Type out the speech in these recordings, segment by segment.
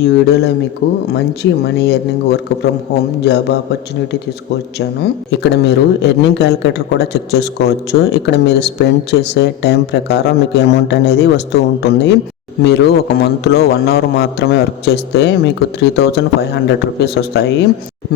ఈ వీడియోలో మీకు మంచి money earning work from home job opportunity తీసుకువచ్చాను. ఇక్కడ మీరు ఎర్నింగ్ క్యాలిక్యులేటర్ కూడా చెక్ చేసుకోవచ్చు. ఇక్కడ మీరు స్పెండ్ చేసే టైం ప్రకారం మీకు అమౌంట్ అనేది వస్తూ ఉంటుంది. మీరు ఒక మంత్లో 1 అవర్ మాత్రమే వర్క్ చేస్తే మీకు 3500 రూపీస్ వస్తాయి.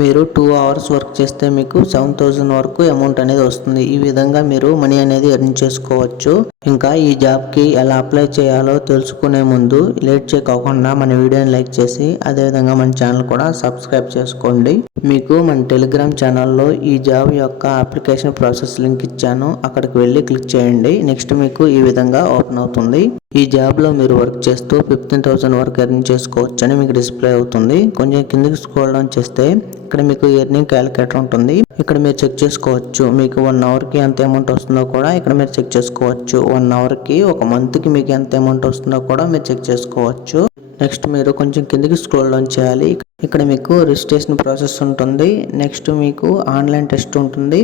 మీరు 2 అవర్స్ వర్క్ చేస్తే మీకు 7000 వరకు అమౌంట్ అనేది వస్తుంది. ఈ విధంగా మీరు మనీ అనేది ఎర్న్ చేసుకోవచ్చు. ఇంకా ఈ జాబ్కి ఎలా అప్లై చేయాలో తెలుసుకునే ముందు లేట్ చేయకుండా మన వీడియోని లైక్ చేసి అదేవిధంగా మన ఛానల్ కూడా సబ్స్క్రైబ్ చేసుకోండి. మీకు మన టెలిగ్రామ్ ఛానల్లో ఈ జాబ్ యొక్క అప్లికేషన్ ప్రాసెస్ లింక్ ఇచ్చాను. అక్కడికి వెళ్ళి క్లిక్ చేయండి. నెక్స్ట్ మీకు ఈ విధంగా ఓపెన్ అవుతుంది. ఈ జాబ్లో మీరు వర్క్ చేస్తూ 15,000 వరకు ఎర్న్ చేసుకోవచ్చు అని మీకు డిస్ప్లే అవుతుంది. కొంచెం కిందకి స్క్రోల్ డౌన్ చేస్తే ఇక్కడ మీకు ఎర్నింగ్ క్యాలిక్యులేటర్ ఉంటుంది. ఇక్కడ మీరు చెక్ చేసుకోవచ్చు. మీకు 1 అవర్కి ఎంత అమౌంట్ వస్తుందో కూడా ఇక్కడ మీరు చెక్ చేసుకోవచ్చు. 1 అవర్కి ఒక మంత్కి మీకు ఎంత అమౌంట్ వస్తుందో కూడా మీరు చెక్ చేసుకోవచ్చు. నెక్స్ట్ మీరు కొంచెం కిందకి స్క్రోల్ డౌన్ చేయాలి. ఇక్కడ మీకు రిజిస్ట్రేషన్ ప్రాసెస్ ఉంటుంది. నెక్స్ట్ మీకు ఆన్లైన్ టెస్ట్ ఉంటుంది.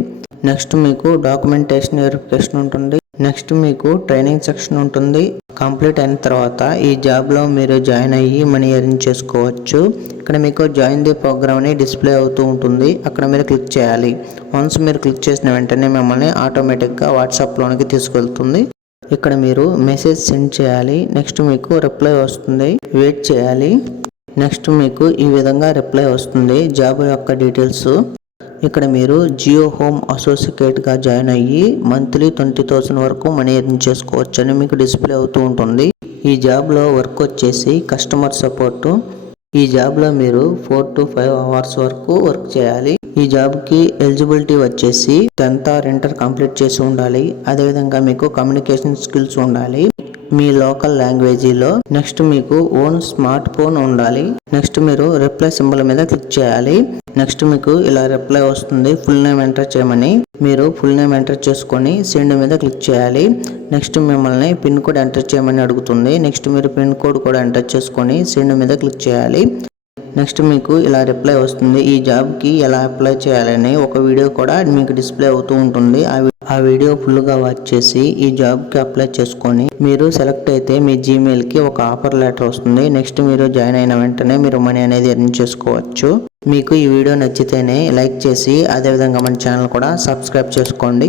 నెక్స్ట్ మీకు డాక్యుమెంటేషన్ వెరిఫికేషన్ ఉంటుంది. నెక్స్ట్ మీకు ట్రైనింగ్ సెక్షన్ ఉంటుంది. కంప్లీట్ అయిన తర్వాత ఈ జాబ్లో మీరు జాయిన్ అయ్యి మనీ ఎర్న్ చేసుకోవచ్చు. ఇక్కడ మీకు జాయిన్ ది ప్రోగ్రామ్ అని డిస్ప్లే అవుతూ ఉంటుంది. అక్కడ మీరు క్లిక్ చేయాలి. వన్స్ మీరు క్లిక్ చేసిన వెంటనే మిమ్మల్ని ఆటోమేటిక్గా వాట్సాప్లోనికి తీసుకెళ్తుంది. ఇక్కడ మీరు మెసేజ్ సెండ్ చేయాలి. నెక్స్ట్ మీకు రిప్లై వస్తుంది. వెయిట్ చేయాలి. నెక్స్ట్ మీకు ఈ విధంగా రిప్లై వస్తుంది. జాబ్ యొక్క డీటెయిల్స్ ఇక్కడ మీరు జియో హోమ్ అసోసియేట్గా జాయిన్ అయ్యి మంత్లీ 20,000 వరకు మనీ ఎర్న్ చేసుకోవచ్చు అని మీకు డిస్ప్లే అవుతూ ఉంటుంది. ఈ జాబ్లో వర్క్ వచ్చేసి కస్టమర్ సపోర్ట్. ఈ జాబ్లో మీరు 4 to 5 అవర్స్ వరకు వర్క్ చేయాలి. ఈ జాబ్కి ఎలిజిబిలిటీ వచ్చేసి 10th or ఇంటర్ కంప్లీట్ చేసి ఉండాలి. అదేవిధంగా మీకు కమ్యూనికేషన్ స్కిల్స్ ఉండాలి మీ లోకల్ లాంగ్వేజీలో. నెక్స్ట్ మీకు ఓన్ స్మార్ట్ ఫోన్ ఉండాలి. నెక్స్ట్ మీరు రిప్లై సింబల్ మీద క్లిక్ చేయాలి. నెక్స్ట్ మీకు ఇలా రిప్లై వస్తుంది. ఫుల్ నేమ్ ఎంటర్ చేయమని. మీరు ఫుల్ నేమ్ ఎంటర్ చేసుకొని సెండ్ మీద క్లిక్ చేయాలి. నెక్స్ట్ మిమ్మల్ని పిన్ కోడ్ ఎంటర్ చేయమని అడుగుతుంది. నెక్స్ట్ మీరు పిన్ కోడ్ కూడా ఎంటర్ చేసుకొని సెండ్ మీద క్లిక్ చేయాలి. నెక్స్ట్ మీకు ఇలా రిప్లై వస్తుంది. ఈ జాబ్కి ఎలా అప్లై చేయాలని ఒక వీడియో కూడా మీకు డిస్ప్లే అవుతూ ఉంటుంది. ఆ వీడియో ఫుల్గా వాచ్ చేసి ఈ జాబ్కి అప్లై చేసుకొని మీరు సెలెక్ట్ అయితే మీ జీమెయిల్కి ఒక ఆఫర్ లెటర్ వస్తుంది. నెక్స్ట్ మీరు జాయిన్ అయిన వెంటనే మీరు మనీ అనేది ఎర్న్ చేసుకోవచ్చు. మీకు ఈ వీడియో నచ్చితేనే లైక్ చేసి అదేవిధంగా మన ఛానల్ కూడా సబ్స్క్రైబ్ చేసుకోండి.